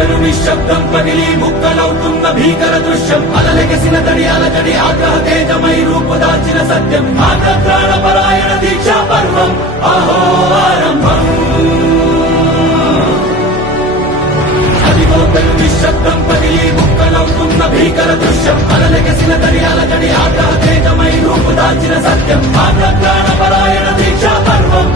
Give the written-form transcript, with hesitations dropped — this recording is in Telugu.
పెను నిశ్శబ్దం పగిలి ముక్కలవుతున్న భీకర దృశ్యం అలలెగసిన తడి అలజడి ఆగ్రహ తేజమై రూపుదాల్చిన సత్యం ఆగ్రత్రాణ పరాయణ దీక్షా పర్వం అహో ఆరంభం అదిగో పెను నిశ్శబ్దం పగిలి ముక్కలవుతున్న భీకర దృశ్యం అలలెగసిన తడి అలజడి ఆగ్రహ తేజమై రూపుదాల్చిన సత్యం ఆగ్రత్రాణ పరాయణ దీక్షా పర్వం